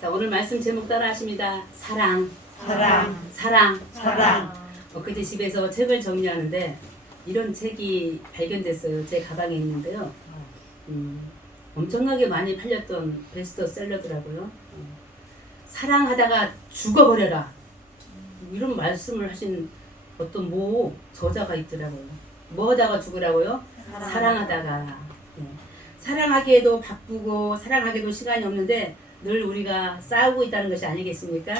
자, 오늘 말씀 제목 따라 하십니다. 사랑. 사랑. 사랑. 사랑. 엊그제 집에서 책을 정리하는데 이런 책이 발견됐어요. 제 가방에 있는데요. 엄청나게 많이 팔렸던 베스트셀러더라고요. 사랑하다가 죽어버려라. 이런 말씀을 하신 어떤 모 저자가 있더라고요. 뭐 하다가 죽으라고요? 사랑하다가. 네. 사랑하기에도 바쁘고 사랑하기도 시간이 없는데 늘 우리가 싸우고 있다는 것이 아니겠습니까?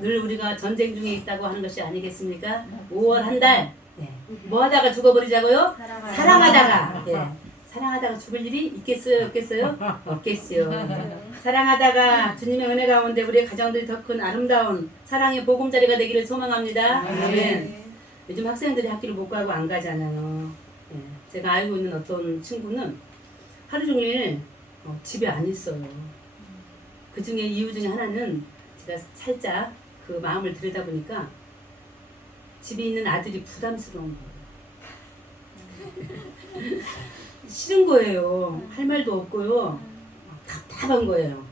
늘 우리가 전쟁 중에 있다고 하는 것이 아니겠습니까? 5월 한 달. 네. 뭐 하다가 죽어버리자고요? 사랑하다가. 네. 사랑하다가 죽을 일이 있겠어요? 없겠어요? 없겠어요. 네. 사랑하다가 주님의 은혜 가운데 우리의 가정들이 더 큰 아름다운 사랑의 보금자리가 되기를 소망합니다. 아멘. 요즘 학생들이 학교를 못 가고 안 가잖아요. 네. 제가 알고 있는 어떤 친구는 하루 종일 집에 안 있어요. 그 중에 이유 중에 하나는 제가 살짝 그 마음을 들여다보니까 집에 있는 아들이 부담스러운 거예요. 싫은 거예요. 할 말도 없고요. 답답한 거예요.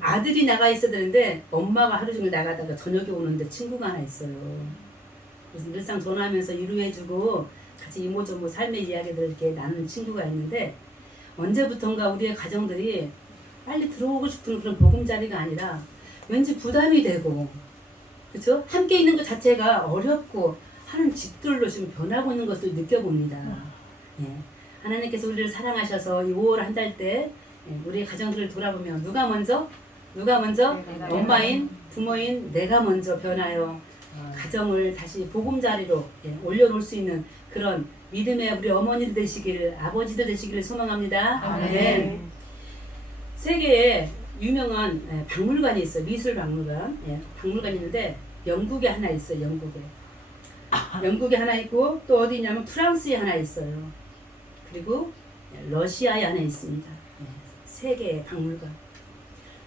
아들이 나가 있어야 되는데 엄마가 하루 종일 나가다가 저녁에 오는데 친구가 하나 있어요. 그래서 늘상 전화하면서 위로해주고 같이 이모저모 삶의 이야기들 이렇게 나누는 친구가 있는데 언제부턴가 우리의 가정들이 빨리 들어오고 싶은 그런 보금자리가 아니라 왠지 부담이 되고 그렇죠? 함께 있는 것 자체가 어렵고 하는 집들로 지금 변하고 있는 것을 느껴봅니다. 예. 하나님께서 우리를 사랑하셔서 이 5월 한 달 때 우리의 가정들을 돌아보면 누가 먼저? 엄마인 부모인 내가 먼저 변하여 가정을 다시 보금자리로 올려놓을 수 있는 그런 믿음의 우리 어머니들 되시기를 아버지들 되시기를 소망합니다. 아멘. 세계에 유명한 박물관이 있어요. 미술 박물관. 박물관이 있는데 영국에 하나 있어요. 영국에 하나 있고 또 어디 있냐면 프랑스에 하나 있어요. 그리고 러시아에 하나 있습니다. 세계의 박물관.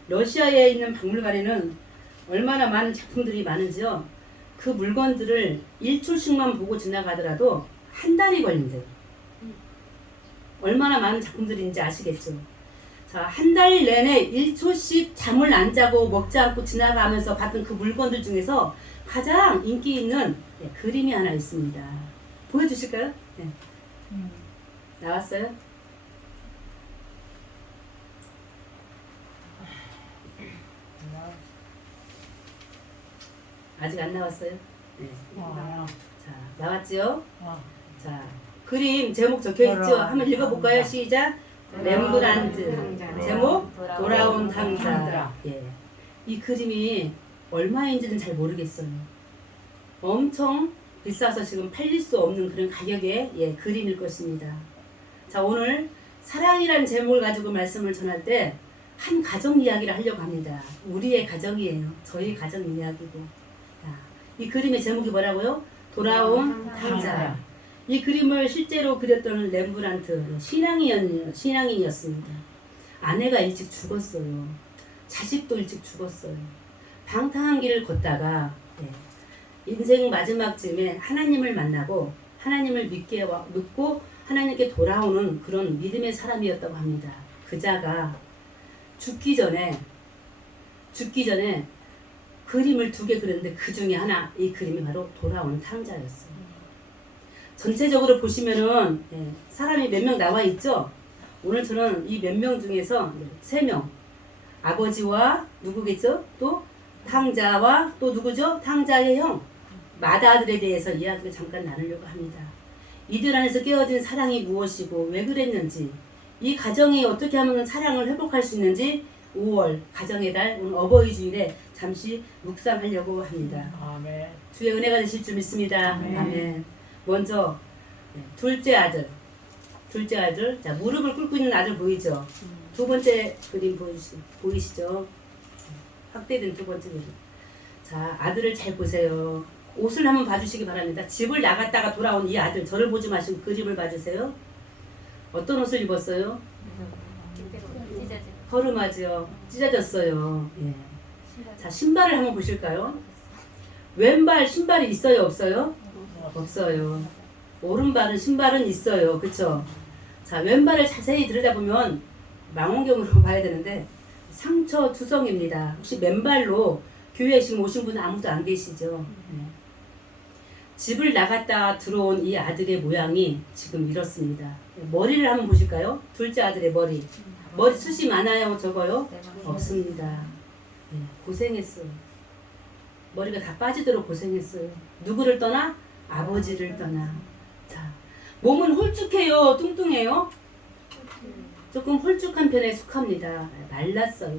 러시아에 있는 박물관에는 얼마나 많은 작품들이 많은지요. 그 물건들을 1초씩만 보고 지나가더라도 한 달이 걸린대요. 얼마나 많은 작품들인지 아시겠죠? 자, 한 달 내내 1초씩 잠을 안 자고 먹지 않고 지나가면서 봤던 그 물건들 중에서 가장 인기 있는 그림이 하나 있습니다. 보여주실까요? 네. 나왔어요? 아직 안 나왔어요? 네. 자, 나왔죠? 자, 그림 제목 적혀있죠? 한번 읽어볼까요? 시작! 렘브란트 제목 돌아온 탕자. 예. 이 그림이 얼마인지는 잘 모르겠어요. 엄청 비싸서 지금 팔릴 수 없는 그런 가격의 그림일 것입니다. 자, 오늘 사랑이라는 제목을 가지고 말씀을 전할 때 한 가정 이야기를 하려고 합니다. 우리의 가정이에요. 저희 가정 이야기고. 자, 이 그림의 제목이 뭐라고요? 돌아온 탕자. 이 그림을 실제로 그렸던 렘브란트 신앙인이었습니다. 아내가 일찍 죽었어요. 자식도 일찍 죽었어요. 방탕한 길을 걷다가 인생 마지막 쯤에 하나님을 만나고 하나님을 믿고 하나님께 돌아오는 그런 믿음의 사람이었다고 합니다. 그자가 죽기 전에 그림을 2개 그렸는데 그 중에 하나 이 그림이 바로 돌아온 탕자였어요. 전체적으로 보시면은 사람이 몇 명 나와 있죠? 오늘 저는 이 몇 명 중에서 3명 아버지와 누구겠죠? 또 탕자와 또 누구죠? 탕자의 형 마다아들에 대해서 이야기를 잠깐 나누려고 합니다. 이들 안에서 깨어진 사랑이 무엇이고 왜 그랬는지 이 가정이 어떻게 하면 사랑을 회복할 수 있는지 5월 가정의 달 오늘 어버이 주일에 잠시 묵상하려고 합니다. 아멘. 주의 은혜가 되실 줄 믿습니다. 아멘. 먼저 둘째 아들 자 무릎을 꿇고 있는 아들 보이죠? 2번째 그림 보이시죠? 확대된 2번째 그림. 자, 아들을 잘 보세요. 옷을 한번 봐주시기 바랍니다. 집을 나갔다가 돌아온 이 아들, 저를 보지 마시고 그림을 봐주세요. 어떤 옷을 입었어요? 허름하죠. 찢어졌어요. 예. 자, 신발을 한번 보실까요? 왼발 신발이 있어요, 없어요? 없어요. 오른발은 신발은 있어요. 그쵸? 자, 왼발을 자세히 들여다보면 망원경으로 봐야 되는데 상처 투성입니다. 혹시 맨발로 교회에 지금 오신 분은 아무도 안 계시죠? 네. 집을 나갔다 들어온 이 아들의 모양이 지금 이렇습니다. 머리를 한번 보실까요? 둘째 아들의 머리. 머리 숱이 많아요? 적어요? 없습니다. 네, 고생했어요. 머리가 다 빠지도록 고생했어요. 누구를 떠나? 아버지를 떠나. 자, 몸은 홀쭉해요? 뚱뚱해요? 조금 홀쭉한 편에 속합니다. 말랐어요.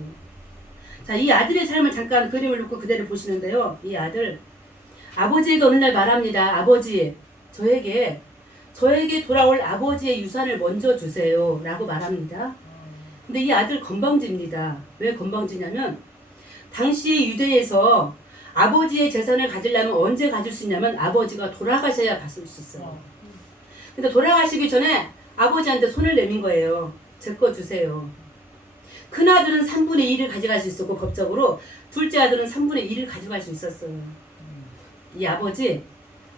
자, 이 아들의 삶을 잠깐 그림을 놓고 그대로 보시는데요. 이 아들, 아버지에게 어느 날 말합니다. 아버지, 저에게 돌아올 아버지의 유산을 먼저 주세요. 라고 말합니다. 근데 이 아들 건방집니다. 왜 건방지냐면, 당시 유대에서 아버지의 재산을 가지려면 언제 가질 수 있냐면 아버지가 돌아가셔야 가질 수 있어요. 근데 돌아가시기 전에 아버지한테 손을 내민 거예요. 제 거 주세요. 큰아들은 3분의 1을 가져갈 수 있었고 법적으로 둘째 아들은 3분의 1을 가져갈 수 있었어요. 이 아버지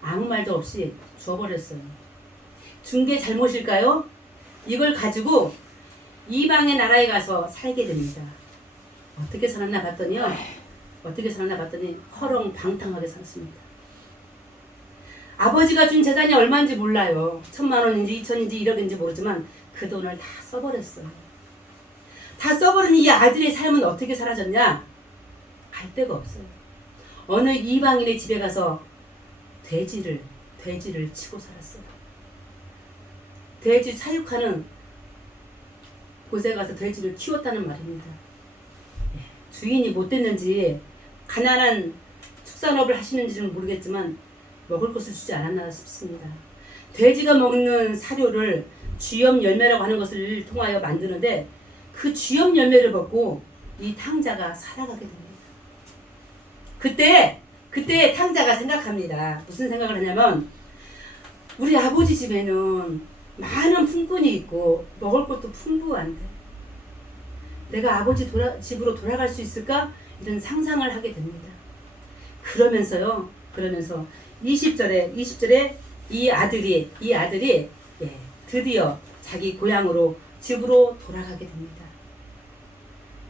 아무 말도 없이 줘버렸어요. 준 게 잘못일까요? 이걸 가지고 이방의 나라에 가서 살게 됩니다. 어떻게 살았나 봤더니 허렁방탕하게 살았습니다. 아버지가 준 재산이 얼마인지 몰라요. 1,000만 원인지 2,000인지 1억인지 모르지만 그 돈을 다 써버렸어요. 다 써버린 이 아들의 삶은 어떻게 사라졌냐? 갈 데가 없어요. 어느 이방인의 집에 가서 돼지를 치고 살았어요. 돼지 사육하는 곳에 가서 돼지를 키웠다는 말입니다. 주인이 못 됐는지 가난한 축산업을 하시는지는 모르겠지만 먹을 것을 주지 않았나 싶습니다. 돼지가 먹는 사료를 쥐염 열매라고 하는 것을 통하여 만드는데 그 쥐염 열매를 먹고 이 탕자가 살아가게 됩니다. 그때 탕자가 생각합니다. 무슨 생각을 하냐면 우리 아버지 집에는 많은 품꾼이 있고 먹을 것도 풍부한데 내가 아버지 집으로 돌아갈 수 있을까? 이런 상상을 하게 됩니다. 그러면서 20절에 이 아들이 드디어 자기 고향으로 집으로 돌아가게 됩니다.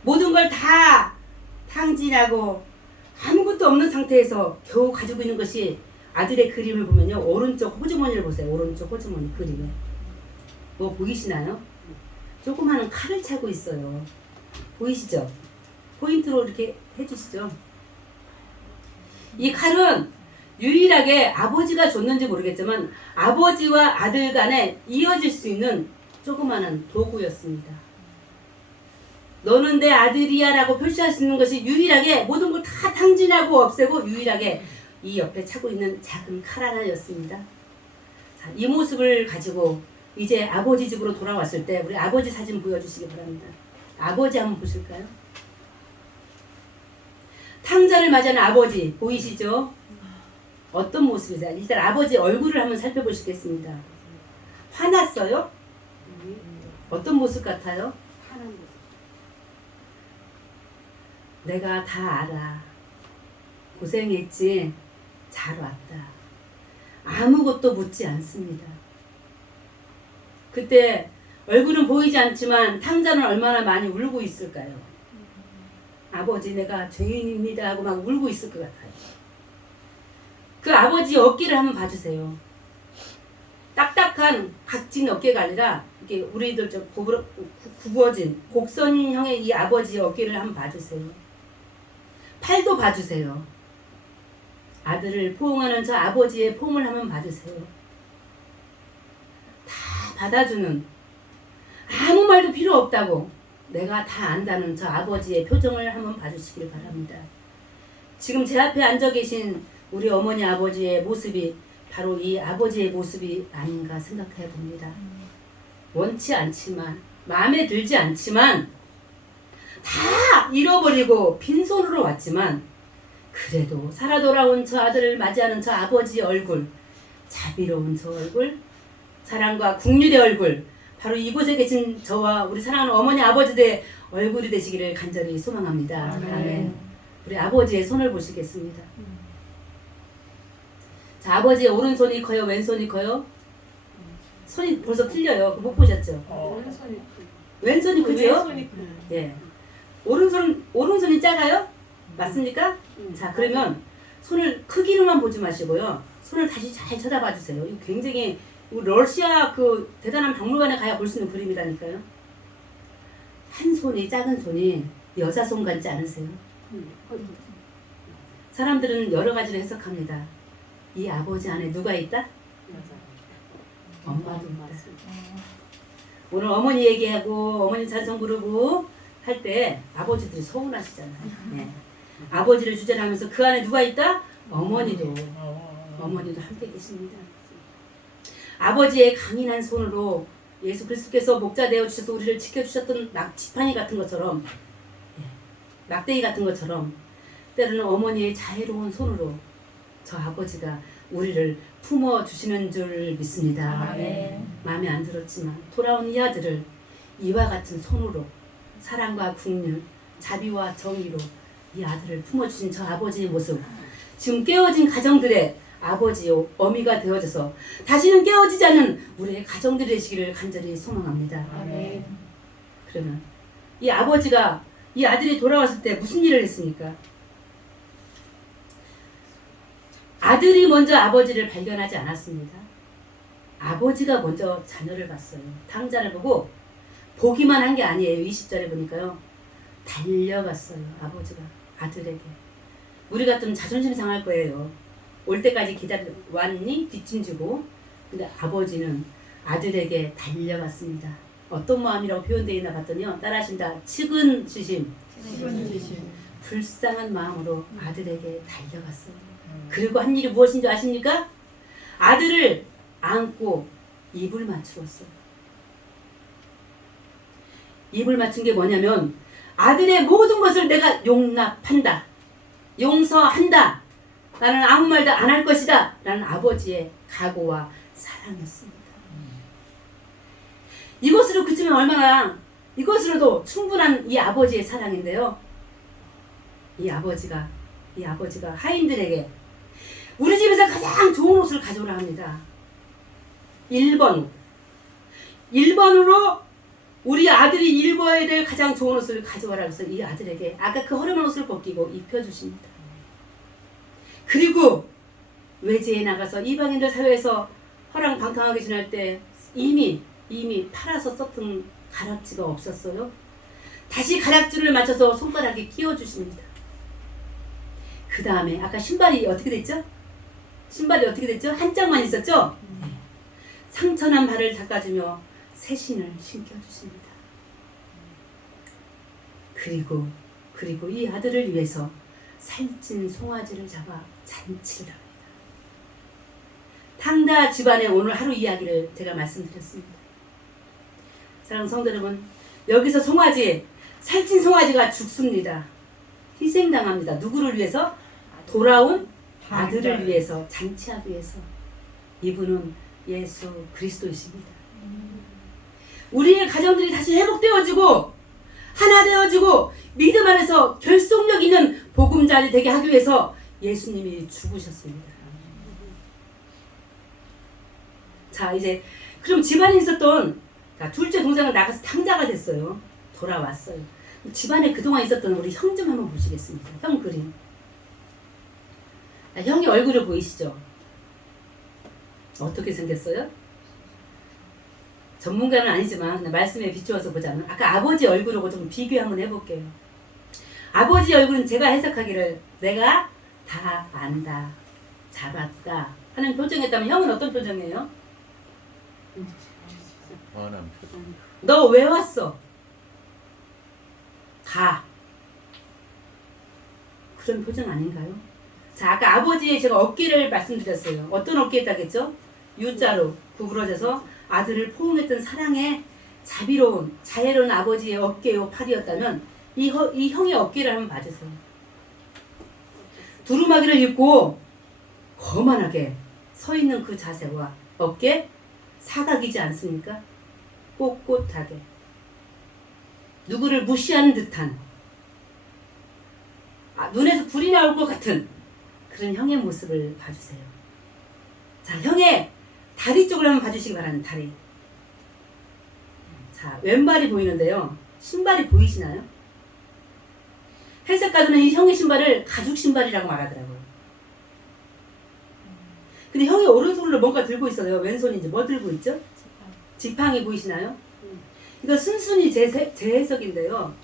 모든 걸 다 탕진하고 아무것도 없는 상태에서 겨우 가지고 있는 것이 아들의 그림을 보면요. 오른쪽 호주머니를 보세요. 오른쪽 호주머니 그림에. 뭐 보이시나요? 조그마한 칼을 차고 있어요. 보이시죠? 포인트로 이렇게 해주시죠. 이 칼은 유일하게 아버지가 줬는지 모르겠지만 아버지와 아들 간에 이어질 수 있는 조그마한 도구였습니다. 너는 내 아들이야 라고 표시할 수 있는 것이 유일하게 모든 걸 다 탕진하고 없애고 유일하게 이 옆에 차고 있는 작은 칼 하나였습니다. 자, 이 모습을 가지고 이제 아버지 집으로 돌아왔을 때 우리 아버지 사진 보여주시기 바랍니다. 아버지 한번 보실까요? 탕자를 맞이하는 아버지 보이시죠? 어떤 모습이죠? 일단 아버지 얼굴을 한번 살펴보시겠습니다. 화났어요? 어떤 모습 같아요? 내가 다 알아. 고생했지? 잘 왔다. 아무것도 묻지 않습니다. 그때 얼굴은 보이지 않지만 탕자는 얼마나 많이 울고 있을까요? 아버지 내가 죄인입니다 하고 막 울고 있을 것 같아요. 그 아버지 어깨를 한번 봐주세요. 딱딱한 각진 어깨가 아니라 이렇게 우리들 좀 굽어진 곡선형의 이 아버지의 어깨를 한번 봐주세요. 팔도 봐주세요. 아들을 포옹하는 저 아버지의 폼을 한번 봐주세요. 다 받아주는 아무 말도 필요 없다고 내가 다 안다는 저 아버지의 표정을 한번 봐주시길 바랍니다. 지금 제 앞에 앉아 계신 우리 어머니 아버지의 모습이 바로 이 아버지의 모습이 아닌가 생각해 봅니다. 원치 않지만 마음에 들지 않지만 다 잃어버리고 빈손으로 왔지만 그래도 살아 돌아온 저 아들을 맞이하는 저 아버지의 얼굴, 자비로운 저 얼굴, 사랑과 국률의 얼굴, 바로 이곳에 계신 저와 우리 사랑하는 어머니 아버지의 얼굴이 되시기를 간절히 소망합니다. 아멘. 우리 아버지의 손을 보시겠습니다. 자, 아버지의 오른손이 커요? 왼손이 커요? 손이 벌써 틀려요. 못 보셨죠? 왼손이 크죠? 예. 오른손이 작아요? 맞습니까? 자, 그러면 손을 크기로만 보지 마시고요. 손을 다시 잘 쳐다봐 주세요. 이거 굉장히 러시아 그 대단한 박물관에 가야 볼 수 있는 그림이라니까요. 한 손이 작은 손이 여자 손 같지 않으세요? 사람들은 여러 가지로 해석합니다. 이 아버지 안에 누가 있다? 엄마도 있다. 오늘 어머니 얘기하고 어머니 찬송 부르고 할 때 아버지들이 서운하시잖아요. 네. 아버지를 주제로 하면서 그 안에 누가 있다? 어머니도 함께 계십니다. 아버지의 강인한 손으로 예수 그리스도께서 목자 되어 주셔서 우리를 지켜주셨던 지팡이 같은 것처럼, 막대기 같은 것처럼 때로는 어머니의 자애로운 손으로 저 아버지가 우리를 품어주시는 줄 믿습니다. 마음에 안 들었지만 돌아온 이 아들을 이와 같은 손으로 사랑과 긍휼, 자비와 정의로 이 아들을 품어주신 저 아버지의 모습, 지금 깨어진 가정들의 아버지요 어미가 되어져서 다시는 깨어지지 않는 우리의 가정들이 되시기를 간절히 소망합니다. 그러면 이 아버지가 이 아들이 돌아왔을 때 무슨 일을 했습니까? 아들이 먼저 아버지를 발견하지 않았습니다. 아버지가 먼저 자녀를 봤어요. 탕자를 보고 보기만 한 게 아니에요. 20절에 보니까요. 달려갔어요. 아버지가 아들에게. 우리 같으면 자존심 상할 거예요. 올 때까지 기다려왔니? 뒷짐지고. 근데 아버지는 아들에게 달려갔습니다. 어떤 마음이라고 표현되어 있나 봤더니요. 따라하신다. 측은지심. 불쌍한 마음으로 아들에게 달려갔어요. 그리고 한 일이 무엇인지 아십니까? 아들을 안고 입을 맞추었어요. 입을 맞춘 게 뭐냐면 아들의 모든 것을 내가 용납한다. 용서한다. 나는 아무 말도 안 할 것이다. 라는 아버지의 각오와 사랑이었습니다. 이것으로 그치면 얼마나 이것으로도 충분한 이 아버지의 사랑인데요. 이 아버지가 하인들에게 우리 집에서 가장 좋은 옷을 가져오라 합니다. 1번으로 우리 아들이 입어야 될 가장 좋은 옷을 가져와라 해서 이 아들에게 아까 그 허름한 옷을 벗기고 입혀주십니다. 그리고 외지에 나가서 이방인들 사회에서 허랑방탕하게 지낼 때 이미 팔아서 썼던 가락지가 없었어요. 다시 가락줄을 맞춰서 손가락에 끼워주십니다. 그 다음에 아까 신발이 어떻게 됐죠? 한 짝만 있었죠? 상처난 발을 닦아주며 새 신을 신겨주십니다. 그리고 이 아들을 위해서 살찐 송아지를 잡아 잔치를 합니다. 탕자 집안의 오늘 하루 이야기를 제가 말씀드렸습니다. 사랑하는 성도 여러분, 여기서 살찐 송아지가 죽습니다. 희생당합니다. 누구를 위해서? 돌아온 아들을 위해서, 잔치하기 위해서. 이분은 예수 그리스도이십니다. 우리의 가정들이 다시 회복되어지고 하나 되어지고 믿음 안에서 결속력 있는 보금자리 되게 하기 위해서 예수님이 죽으셨습니다. 자, 이제 그럼 집안에 있었던 둘째 동생은 나가서 탕자가 됐어요. 돌아왔어요. 집안에 그동안 있었던 우리 형 좀 한번 보시겠습니다. 형 그림. 형이 얼굴을 보이시죠? 어떻게 생겼어요? 전문가는 아니지만 말씀에 비추어서 보자면 아까 아버지 얼굴하고 좀 비교 한번 해볼게요. 아버지 얼굴은 제가 해석하기를 내가 다 안다, 잡았다 하는 표정이었다면 형은 어떤 표정이에요? 화난 표정. 너 왜 왔어? 가. 그런 표정 아닌가요? 자, 아까 아버지의 제가 어깨를 말씀드렸어요. 어떤 어깨였다겠죠? U자로 구부러져서 아들을 포옹했던 사랑의 자애로운 아버지의 어깨요 팔이었다면 이 형의 어깨를 한번 봐주세요. 두루마기를 입고 거만하게 서 있는 그 자세와 어깨 사각이지 않습니까? 꼿꼿하게 누구를 무시하는 듯한 눈에서 불이 나올 것 같은 그런 형의 모습을 봐주세요. 자, 형의 다리 쪽을 한번 봐주시기 바랍니다. 다리. 자, 왼발이 보이는데요. 신발이 보이시나요? 해석가들은 이 형의 신발을 가죽 신발이라고 말하더라고요. 근데 형이 오른손으로 뭔가 들고 있어요. 왼손이 이제 뭐 들고 있죠? 지팡이 보이시나요? 이거 순순히 제 해석인데요.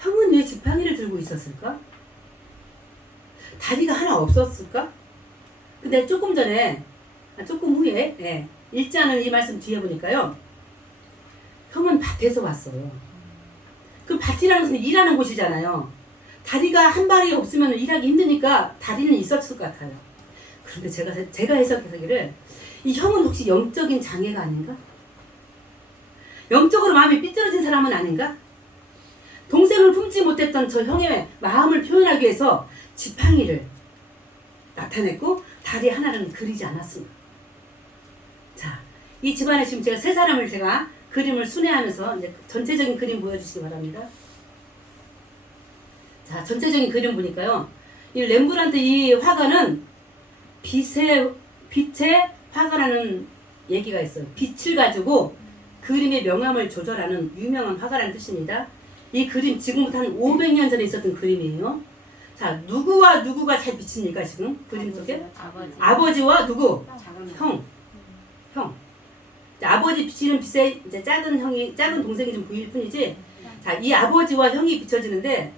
형은 왜 지팡이를 들고 있었을까? 다리가 하나 없었을까? 근데 조금 전에, 조금 후에, 읽지 않은 이 말씀 뒤에 보니까요. 형은 밭에서 왔어요. 그 밭이라는 것은 일하는 곳이잖아요. 다리가 한 발이 없으면 일하기 힘드니까 다리는 있었을 것 같아요. 그런데 제가 해석하기를 이 형은 혹시 영적인 장애가 아닌가? 영적으로 마음이 삐뚤어진 사람은 아닌가? 동생을 품지 못했던 저 형의 마음을 표현하기 위해서 지팡이를 나타냈고 다리 하나는 그리지 않았습니다. 자, 이 집안에 지금 제가 세 사람을 제가 그림을 순회하면서 이제 전체적인 그림 보여주시기 바랍니다. 자, 전체적인 그림 보니까요. 이 렘브란트 이 화가는 빛의 화가라는 얘기가 있어요. 빛을 가지고 그림의 명암을 조절하는 유명한 화가라는 뜻입니다. 이 그림 지금부터 한 500년 전에 있었던 그림이에요. 자, 누구와 누구가 잘 비칩니까 지금 그림 속에? 아버지와 누구? 형. 자, 아버지 비치는 빛에 이제 작은 동생이 좀 보일 뿐이지. 자, 이 아버지와 형이 비춰지는데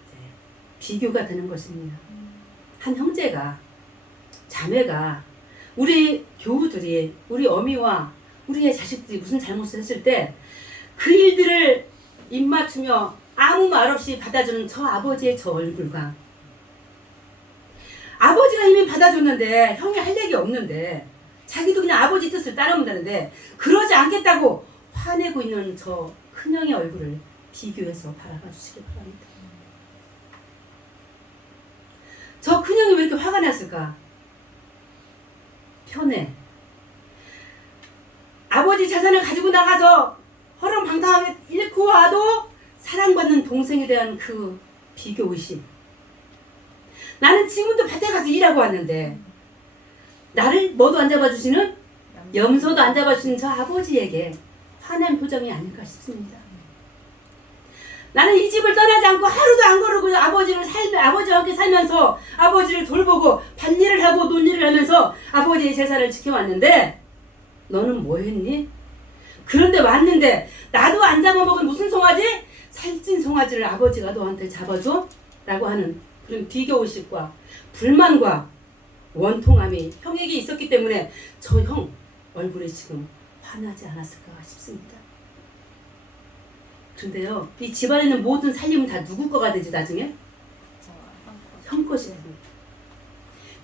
비교가 되는 것입니다. 한 형제가, 자매가, 우리 교우들이, 우리 어미와 우리의 자식들이 무슨 잘못을 했을 때 그 일들을 입맞추며 아무 말 없이 받아주는 저 아버지의 저 얼굴과 아버지가 이미 받아줬는데 형이 할 얘기 없는데 자기도 그냥 아버지 뜻을 따르면 되는데 그러지 않겠다고 화내고 있는 저 큰형의 얼굴을 비교해서 바라봐 주시기 바랍니다. 저 큰형이 왜 이렇게 화가 났을까? 편해. 아버지 재산을 가지고 나가서 허랑방탕하게 잃고 와도 사랑받는 동생에 대한 그 비교의식. 나는 지금도 밭에 가서 일하고 왔는데 나를 뭐도 안 잡아주시는, 염소도 안 잡아주시는 저 아버지에게 화난 표정이 아닐까 싶습니다. 나는 이 집을 떠나지 않고 하루도 안 거르고 아버지와 함께 살면서 아버지를 돌보고 밭일을 하고 논일을 하면서 아버지의 제사를 지켜왔는데 너는 뭐 했니? 그런데 왔는데 나도 안 잡아먹은 무슨 송아지? 살찐 송아지를 아버지가 너한테 잡아줘? 라고 하는 그런 비교의식과 불만과 원통함이 형에게 있었기 때문에 저 형 얼굴에 지금 화나지 않았을까 싶습니다. 그런데요, 이 집안에 있는 모든 살림은 다 누구 거가 되지 나중에? 형 것이 됩니다.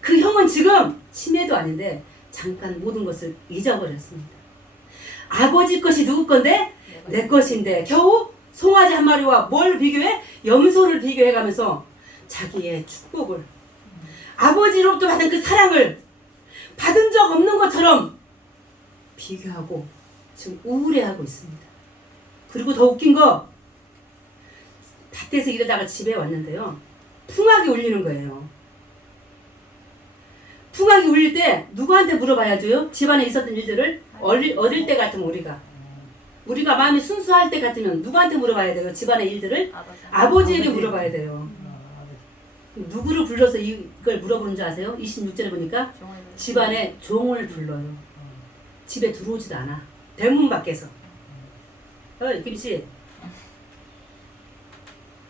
그 형은 지금 치매도 아닌데 잠깐 모든 것을 잊어버렸습니다. 아버지 것이 누구 건데? 내 것인데 겨우 송아지 한 마리와 뭘 비교해? 염소를 비교해가면서 자기의 축복을, 아버지로부터 받은 그 사랑을 받은 적 없는 것처럼 비교하고 지금 우울해하고 있습니다. 그리고 더 웃긴 거, 밭에서 일하다가 집에 왔는데요, 풍악이 울리는 거예요. 풍악이 울릴 때 누구한테 물어봐야죠? 집안에 있었던 일들을 어릴 때 같으면 우리가 마음이 순수할 때 같으면 누구한테 물어봐야 돼요? 집안의 일들을 아버지에게 물어봐야 돼요. 누구를 불러서 이걸 물어보는 줄 아세요? 26절에 보니까 집안에 종을 불러요. 집에 들어오지도 않아. 대문 밖에서. 김씨,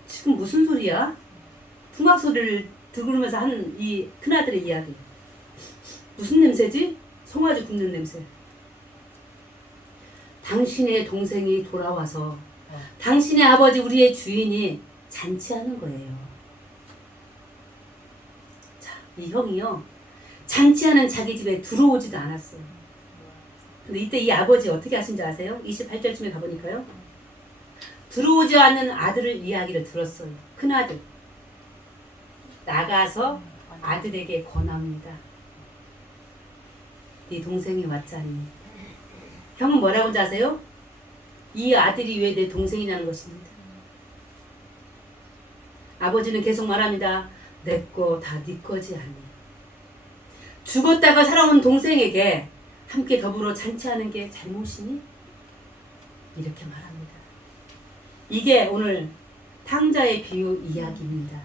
지금 무슨 소리야? 풍악 소리를 들으면서 하는 이 큰아들의 이야기. 무슨 냄새지? 송아지 굽는 냄새. 당신의 동생이 돌아와서 당신의 아버지 우리의 주인이 잔치하는 거예요. 자, 이 형이요, 잔치하는 자기 집에 들어오지도 않았어요. 근데 이때 이 아버지 어떻게 하신지 아세요? 28절쯤에 가보니까요, 들어오지 않는 아들을 이야기를 들었어요. 큰아들 나가서 아들에게 권합니다. 네 동생이 왔잖니. 형은 뭐라고 하는지 아세요? 이 아들이 왜 내 동생이냐는 것입니다. 아버지는 계속 말합니다. 내 거 다 네 거지 않니. 죽었다가 살아온 동생에게 함께 더불어 잔치하는 게 잘못이니? 이렇게 말합니다. 이게 오늘 탕자의 비유 이야기입니다.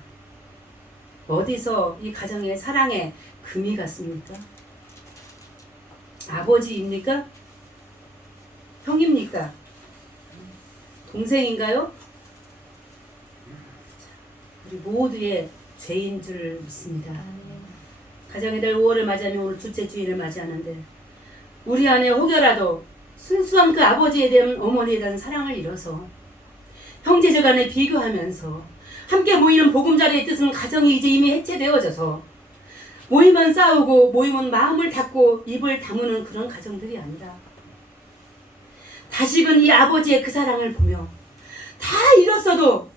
어디서 이 가정의 사랑에 금이 갔습니까? 아버지입니까? 형입니까? 동생인가요? 우리 모두의 죄인 줄 믿습니다. 가정의 달 5월을 맞이하며 오늘 둘째 주일을 맞이하는데 우리 안에 혹여라도 순수한 그 아버지에 대한 어머니에 대한 사랑을 잃어서 형제들 간에 비교하면서 함께 모이는 보금자리의 뜻은 가정이 이제 이미 해체되어져서 모이면 싸우고 모이면 마음을 닫고 입을 다무는 그런 가정들이 아니라 다시금 이 아버지의 그 사랑을 보며 다 잃었어도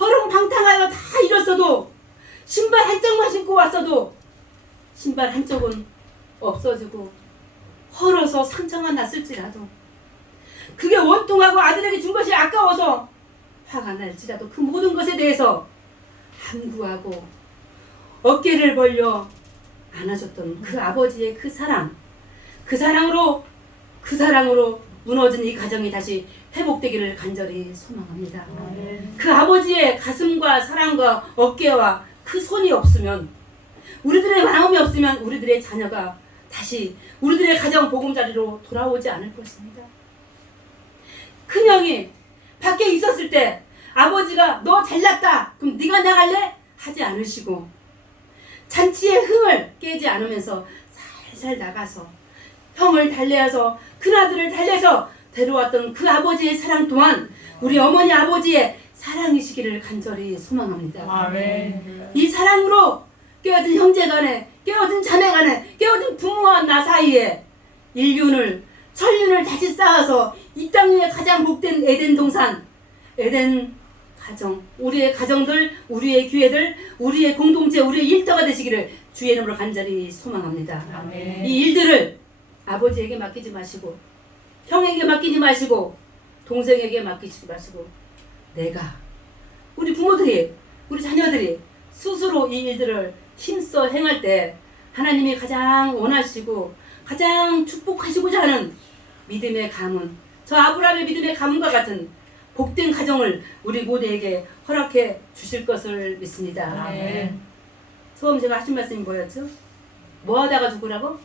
허름방탕하여 다 잃었어도 신발 한 짝만 신고 왔어도 신발 한 짝은 없어지고 헐어서 상처가 났을지라도 그게 원통하고 아들에게 준 것이 아까워서 화가 날지라도 그 모든 것에 대해서 함구하고 어깨를 벌려 안아줬던 그 아버지의 그 사랑, 그 사랑으로 무너진 이 가정이 다시 회복되기를 간절히 소망합니다. 그 아버지의 가슴과 사랑과 어깨와 그 손이 없으면, 우리들의 마음이 없으면 우리들의 자녀가 다시 우리들의 가정 보금자리로 돌아오지 않을 것입니다. 큰형이 밖에 있었을 때 아버지가 너 잘났다 그럼 네가 나갈래? 하지 않으시고 잔치의 흥을 깨지 않으면서 살살 나가서 형을 달래어서 큰아들을 달래서 데려왔던 그 아버지의 사랑 또한 우리 어머니 아버지의 사랑이시기를 간절히 소망합니다. 아멘. 이 사랑으로 깨어진 형제간에, 깨어진 자매간에, 깨어진 부모와 나 사이에 천륜을 다시 쌓아서 이 땅 위에 가장 복된 에덴 동산, 에덴 가정, 우리의 가정들, 우리의 교회들, 우리의 공동체, 우리의 일터가 되시기를 주의 이름으로 간절히 소망합니다. 아멘. 이 일들을 아버지에게 맡기지 마시고 형에게 맡기지 마시고 동생에게 맡기지 마시고 내가, 우리 부모들이, 우리 자녀들이 스스로 이 일들을 힘써 행할 때 하나님이 가장 원하시고 가장 축복하시고자 하는 믿음의 가문, 저 아브라함의 믿음의 가문과 같은 복된 가정을 우리 모두에게 허락해 주실 것을 믿습니다. 아멘. 처음 제가 하신 말씀이 뭐였죠? 뭐 하다가 죽으라고?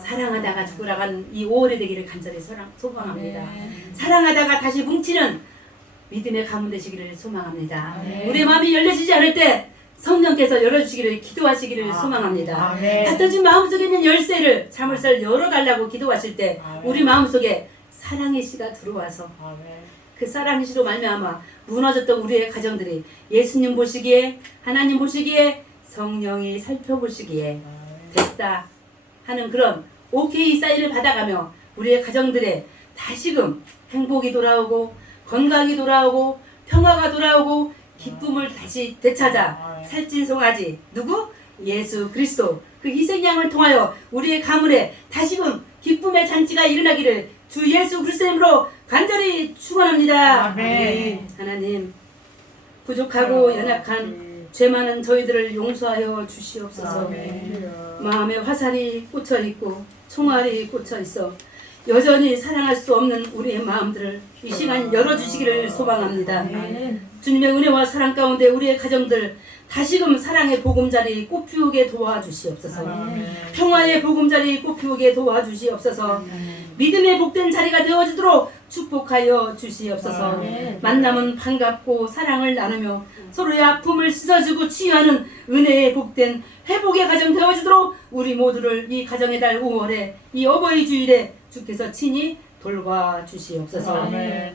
사랑하다가 죽으라고 하는 이 5월이 되기를 간절히 소망합니다. 사랑하다가 다시 뭉치는 믿음의 가문 되시기를 소망합니다. 아멘. 우리의 마음이 열려지지 않을 때 성령께서 열어주시기를 기도하시기를 소망합니다. 아멘. 닫혀진 마음속에 있는 열쇠를 자물쇠를 열어달라고 기도하실 때 아멘. 우리 마음속에 사랑의 씨가 들어와서 아멘. 그 사랑의 씨로 말미암아 무너졌던 우리의 가정들이 예수님 보시기에, 하나님 보시기에, 성령이 살펴보시기에 됐다 하는 그런 오케이 사인을 받아가며 우리의 가정들에 다시금 행복이 돌아오고 건강이 돌아오고 평화가 돌아오고 기쁨을 다시 되찾아 살찐 송아지 누구? 예수 그리스도 그 희생양을 통하여 우리의 가문에 다시금 기쁨의 잔치가 일어나기를 주 예수 그리스도 이름으로 간절히 축원합니다. 아멘. 하나님, 부족하고 연약한 죄 많은 저희들을 용서하여 주시옵소서. 마음에 화살이 꽂혀 있고 총알이 꽂혀 있어 여전히 사랑할 수 없는 우리의 마음들을 이 시간 열어주시기를 소망합니다. 주님의 은혜와 사랑 가운데 우리의 가정들 다시금 사랑의 보금자리 꽃피우게 도와주시옵소서. 평화의 보금자리 꽃피우게 도와주시옵소서. 믿음의 복된 자리가 되어지도록 축복하여 주시옵소서. 만남은 반갑고 사랑을 나누며 서로의 아픔을 씻어주고 치유하는 은혜의 복된 회복의 가정 되어지도록 우리 모두를 이 가정의 달 5월에 이 어버이 주일에 주께서 친히 돌봐주시옵소서.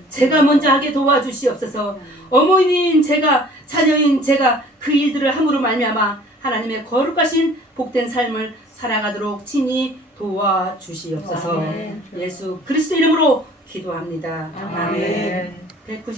제가 먼저 하게 도와주시옵소서. 어머니인 제가, 자녀인 제가 그 일들을 함으로 말미암아 하나님의 거룩하신 복된 삶을 살아가도록 친히 도와주시옵소서. 예수 그리스도 이름으로 기도합니다. 아멘. 190